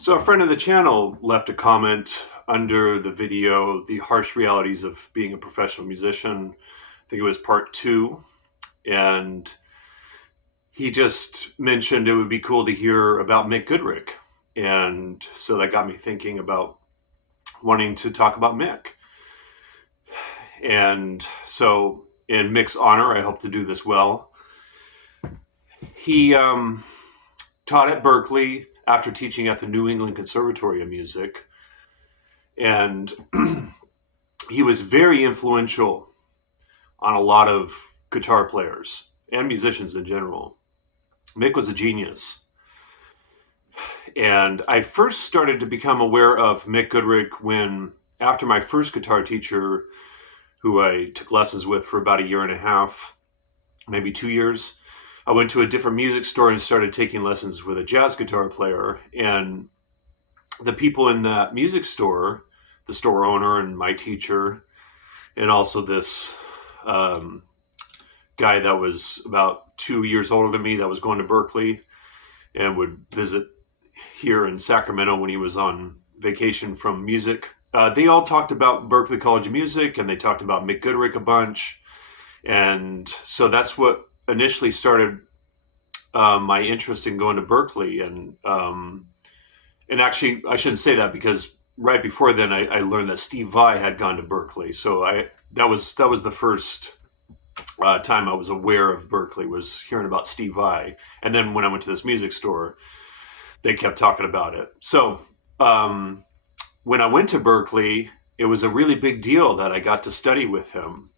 So a friend of the channel left a comment under the video, The Harsh Realities of Being a Professional Musician. I think it was part 2. And he just mentioned it would be cool to hear about Mick Goodrick. And so that got me thinking about wanting to talk about Mick. And so in Mick's honor, I hope to do this well. He taught at Berklee after teaching at the New England Conservatory of Music. And he was very influential on a lot of guitar players and musicians in general. Mick was a genius. And I first started to become aware of Mick Goodrick when, after my first guitar teacher, who I took lessons with for about a year and a half, maybe 2 years, I went to a different music store and started taking lessons with a jazz guitar player. And the people in that music store, the store owner and my teacher, and also this guy that was about 2 years older than me that was going to Berklee and would visit here in Sacramento when he was on vacation from music. They all talked about Berklee College of Music, and they talked about Mick Goodrick a bunch. And so that's what initially started my interest in going to Berklee. And actually, I shouldn't say that, because right before then, I learned that Steve Vai had gone to Berklee. So that was the first time I was aware of Berklee, was hearing about Steve Vai. And then when I went to this music store, they kept talking about it. So when I went to Berklee, it was a really big deal that I got to study with him.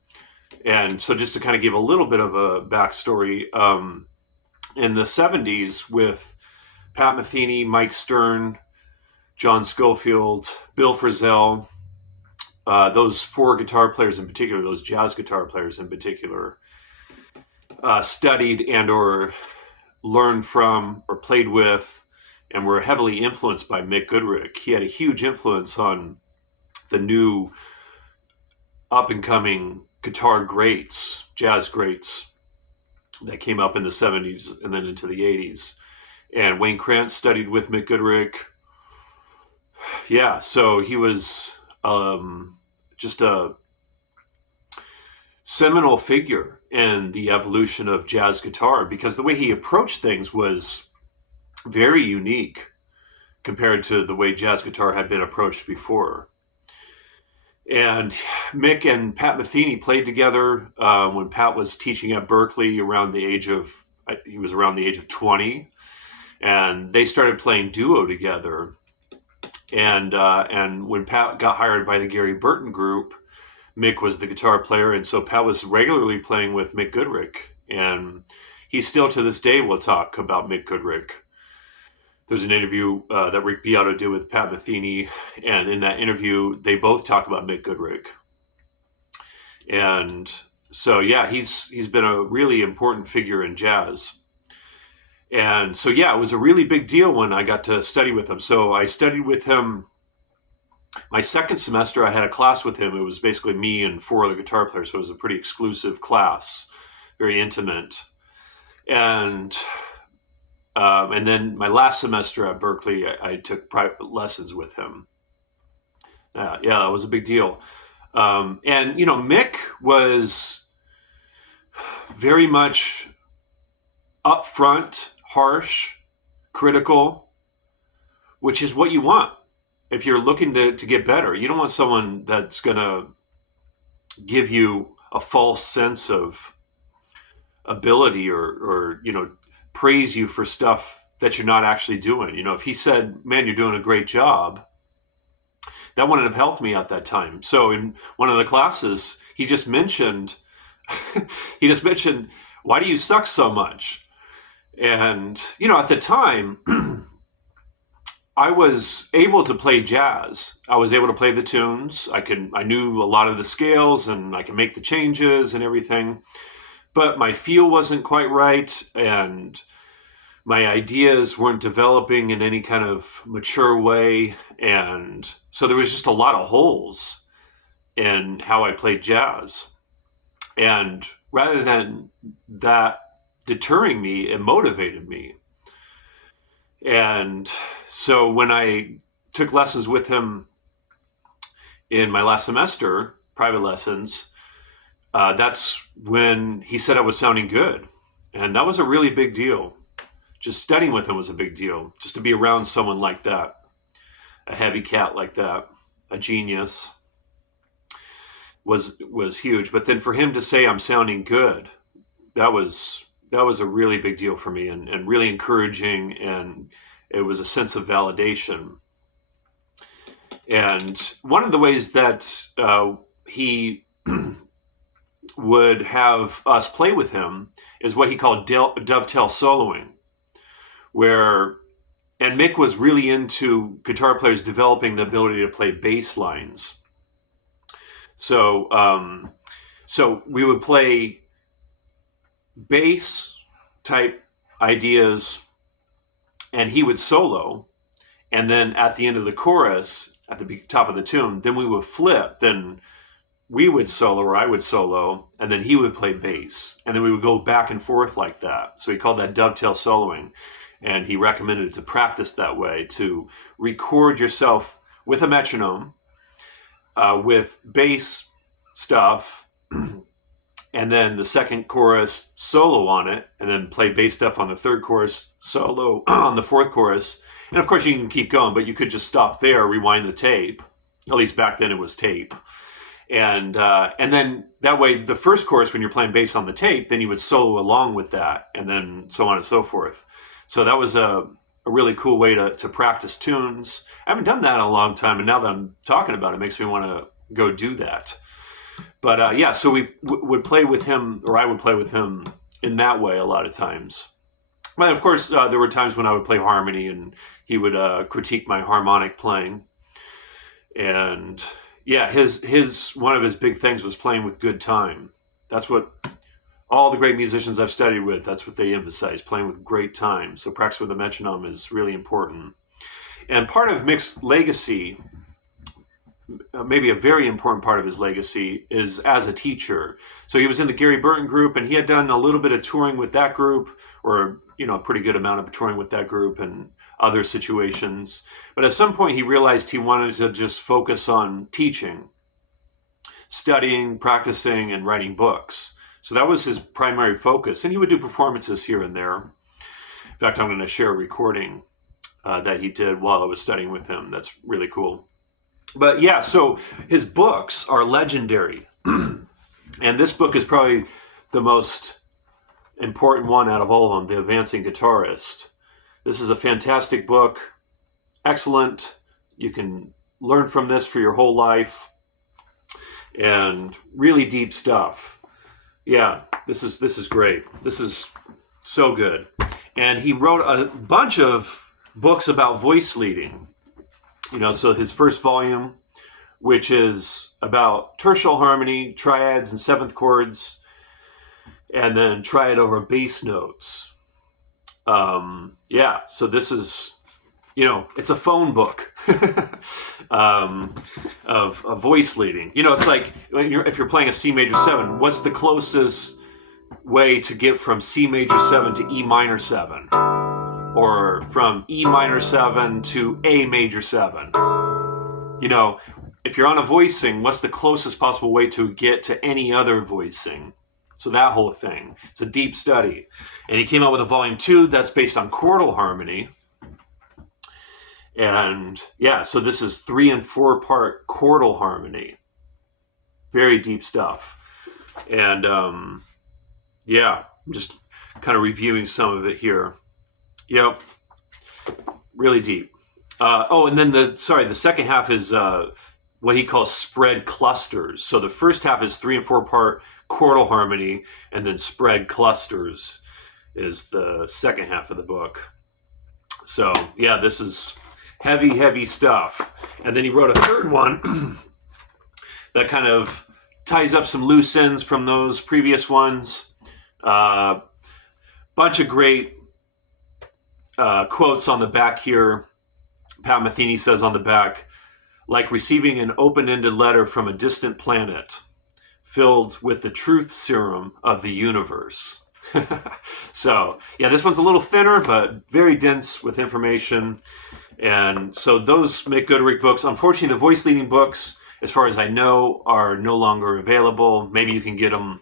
And so just to kind of give a little bit of a backstory, in the 70s with Pat Metheny, Mike Stern, John Schofield, Bill Frisell, those 4 guitar players in particular, those jazz guitar players in particular, studied and or learned from or played with and were heavily influenced by Mick Goodrick. He had a huge influence on the new up-and-coming guitar greats, jazz greats that came up in the 70s and then into the 80s. And Wayne Krantz studied with Mick Goodrick. Yeah, so he was just a seminal figure in the evolution of jazz guitar, because the way he approached things was very unique compared to the way jazz guitar had been approached before. And Mick and Pat Metheny played together when Pat was teaching at Berklee around the age of 20. And they started playing duo together. And when Pat got hired by the Gary Burton Group, Mick was the guitar player. And so Pat was regularly playing with Mick Goodrick. And he still to this day will talk about Mick Goodrick. There's an interview that Rick Beato did with Pat Metheny, and in that interview, they both talk about Mick Goodrick. And so, yeah, he's been a really important figure in jazz. And so, yeah, it was a really big deal when I got to study with him. So I studied with him my second semester. I had a class with him. It was basically me and 4 other guitar players, so it was a pretty exclusive class, very intimate. And then my last semester at Berklee, I took private lessons with him. Yeah, that was a big deal. And, Mick was very much upfront, harsh, critical, which is what you want if you're looking to get better. You don't want someone that's going to give you a false sense of ability or praise you for stuff that you're not actually doing. If he said, "Man, you're doing a great job," that wouldn't have helped me at that time. So in one of the classes, he just mentioned, "Why do you suck so much?" And, at the time, I was able to play jazz. I was able to play the tunes. I knew a lot of the scales, and I could make the changes and everything. But my feel wasn't quite right, and my ideas weren't developing in any kind of mature way. And so there was just a lot of holes in how I played jazz. And rather than that deterring me, it motivated me. And so when I took lessons with him in my last semester, private lessons, that's when he said I was sounding good. And that was a really big deal. Just studying with him was a big deal. Just to be around someone like that, a heavy cat like that, a genius, was huge. But then for him to say I'm sounding good, that was a really big deal for me, and really encouraging, and it was a sense of validation. And one of the ways that he would have us play with him is what he called dovetail soloing, where, and Mick was really into guitar players developing the ability to play bass lines. So we would play bass type ideas, and he would solo, and then at the end of the chorus, at the top of the tune, then we would flip. Then we would solo, or I would solo, and then he would play bass, and then we would go back and forth like that. So he called that dovetail soloing, and he recommended to practice that way, to record yourself with a metronome, with bass stuff, and then the second chorus solo on it, and then play bass stuff on the third chorus, solo on the fourth chorus. And of course you can keep going, but you could just stop there, rewind the tape. At least back then it was tape. And then that way the first chorus, when you're playing bass on the tape, then you would solo along with that, and then so on and so forth. So that was a really cool way to practice tunes. I haven't done that in a long time, and now that I'm talking about it, makes me want to go do that. But yeah, so we would play with him, or I would play with him in that way a lot of times. But of course, there were times when I would play harmony, and he would critique my harmonic playing. And yeah, his one of his big things was playing with good time. That's what all the great musicians I've studied with, that's what they emphasize, playing with great time. So practice with a metronome is really important. And part of Mick's legacy, maybe a very important part of his legacy, is as a teacher. So he was in the Gary Burton group, and he had done a little bit of touring with that group, or a pretty good amount of touring with that group and other situations. But at some point he realized he wanted to just focus on teaching, studying, practicing, and writing books. So that was his primary focus. And he would do performances here and there. In fact, I'm going to share a recording that he did while I was studying with him. That's really cool. But yeah, so his books are legendary. And this book is probably the most important one out of all of them, The Advancing Guitarist. This is a fantastic book. Excellent. You can learn from this for your whole life. And really deep stuff. Yeah, this is great. This is so good. And he wrote a bunch of books about voice leading. So his first volume, which is about tertial harmony, triads, and seventh chords, and then triad over bass notes. Yeah, so this is, it's a phone book of voice leading. It's like if you're playing a C major 7, what's the closest way to get from C major 7 to E minor 7? Or from E minor 7 to A major 7? If you're on a voicing, what's the closest possible way to get to any other voicing? So that whole thing. It's a deep study. And he came out with a volume 2 that's based on chordal harmony. And yeah, so this is 3 and 4 part chordal harmony. Very deep stuff. And yeah, I'm just kind of reviewing some of it here. Yep, really deep. And then the second half is what he calls spread clusters. So the first half is 3 and 4 part chordal harmony, and then spread clusters is the second half of the book. So yeah, this is heavy stuff. And then he wrote a third one that kind of ties up some loose ends from those previous ones. Bunch of great quotes on the back here. Pat Metheny says on the back, like receiving an open-ended letter from a distant planet filled with the truth serum of the universe. So yeah, this one's a little thinner, but very dense with information. And so those Mick Goodrick books, unfortunately, the voice leading books, as far as I know, are no longer available. Maybe you can get them,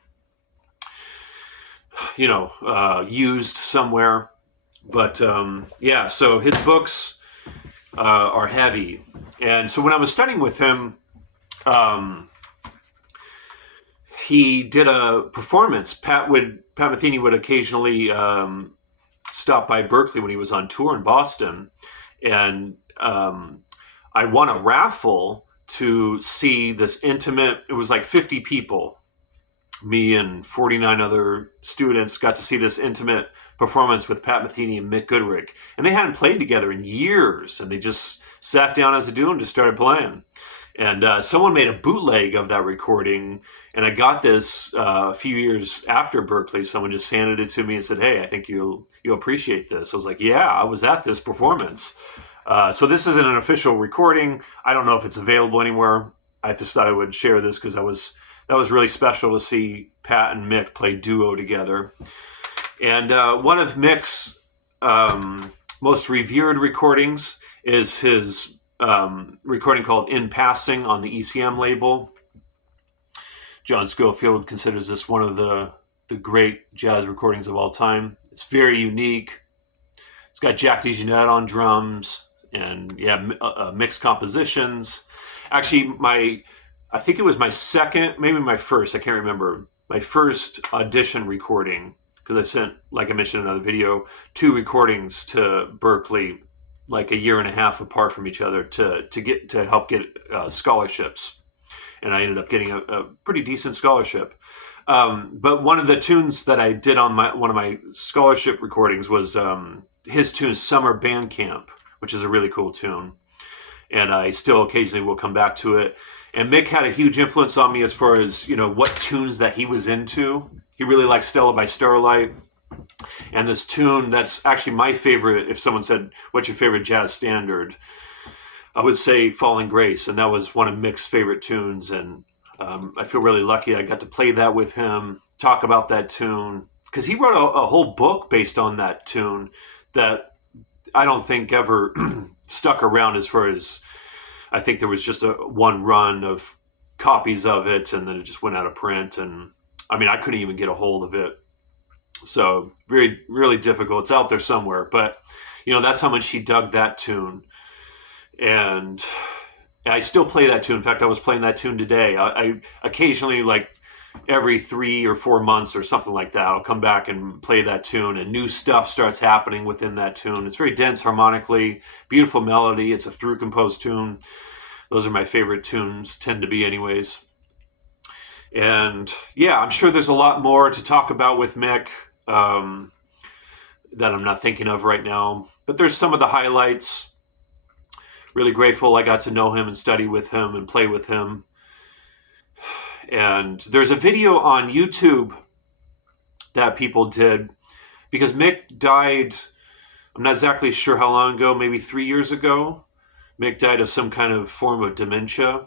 used somewhere. But yeah, so his books are heavy. And so when I was studying with him, he did a performance. Pat Metheny would occasionally stop by Berkeley when he was on tour in Boston, and I won a raffle to see this intimate. It was like 50 people. Me and 49 other students got to see this intimate performance with Pat Metheny and Mick Goodrick, and they hadn't played together in years, and they just sat down as a duo and just started playing. And someone made a bootleg of that recording, and I got this a few years after Berkeley. Someone just handed it to me and said, "Hey, I think you'll appreciate this." I was like, "Yeah, I was at this performance." So this isn't an official recording. I don't know if it's available anywhere. I just thought I would share this because that was really special to see Pat and Mick play duo together. And one of Mick's most revered recordings is his recording called In Passing on the ECM label. John Scofield considers this one of the great jazz recordings of all time. It's very unique. It's got Jack DeJohnette on drums, and mixed compositions. Actually, I think it was my second, maybe my first, I can't remember, my first audition recording, because I sent, like I mentioned in another video, 2 recordings to Berkeley like a year and a half apart from each other to help get scholarships. And I ended up getting a pretty decent scholarship. But one of the tunes that I did on one of my scholarship recordings was his tune Summer Band Camp, which is a really cool tune. And I still occasionally will come back to it. And Mick had a huge influence on me as far as, what tunes that he was into. He really liked Stella by Starlight. And this tune that's actually my favorite, if someone said, "What's your favorite jazz standard?" I would say Falling Grace. And that was one of Mick's favorite tunes. And I feel really lucky I got to play that with him, talk about that tune. Because he wrote a whole book based on that tune that I don't think ever stuck around, as far as I think there was just one run of copies of it, and then it just went out of print. And I mean, I couldn't even get a hold of it. So very, really difficult. It's out there somewhere, but that's how much he dug that tune. And I still play that tune. In fact, I was playing that tune today. I occasionally, like every 3 or 4 months or something like that, I'll come back and play that tune, and new stuff starts happening within that tune. It's very dense harmonically, beautiful melody. It's a through composed tune. Those are my favorite tunes, tend to be anyways. And yeah, I'm sure there's a lot more to talk about with Mick that I'm not thinking of right now. But there's some of the highlights. Really grateful I got to know him and study with him and play with him. And there's a video on YouTube that people did, because Mick died, I'm not exactly sure how long ago, maybe 3 years ago. Mick died of some kind of form of dementia.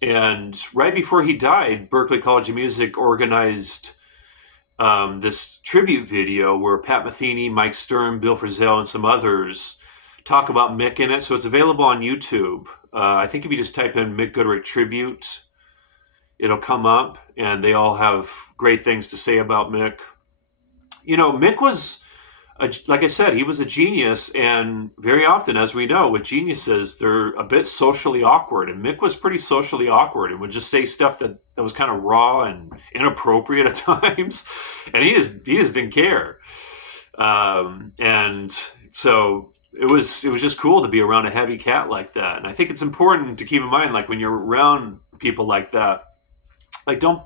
And right before he died, Berklee College of Music organized this tribute video where Pat Metheny, Mike Stern, Bill Frisell, and some others talk about Mick in it. So it's available on YouTube. I think if you just type in Mick Goodrick tribute, it'll come up, and they all have great things to say about Mick. Mick was, like I said, he was a genius, and very often, as we know, with geniuses, they're a bit socially awkward, and Mick was pretty socially awkward and would just say stuff that was kind of raw and inappropriate at times, and he just didn't care. And so it was just cool to be around a heavy cat like that. And I think it's important to keep in mind, like when you're around people like that, like don't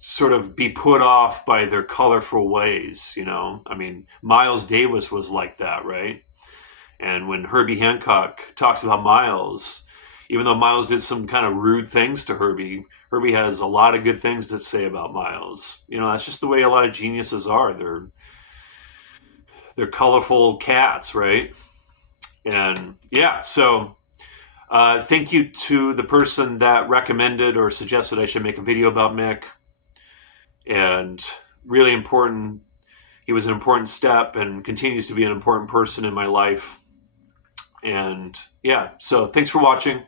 sort of be put off by their colorful ways. I mean, Miles Davis was like that, right? And when Herbie Hancock talks about Miles, even though Miles did some kind of rude things to Herbie has a lot of good things to say about Miles. That's just the way a lot of geniuses are. They're colorful cats, right? And yeah, so Thank you to the person that recommended or suggested I should make a video about Mick. And really important. He was an important step and continues to be an important person in my life. And yeah, so thanks for watching.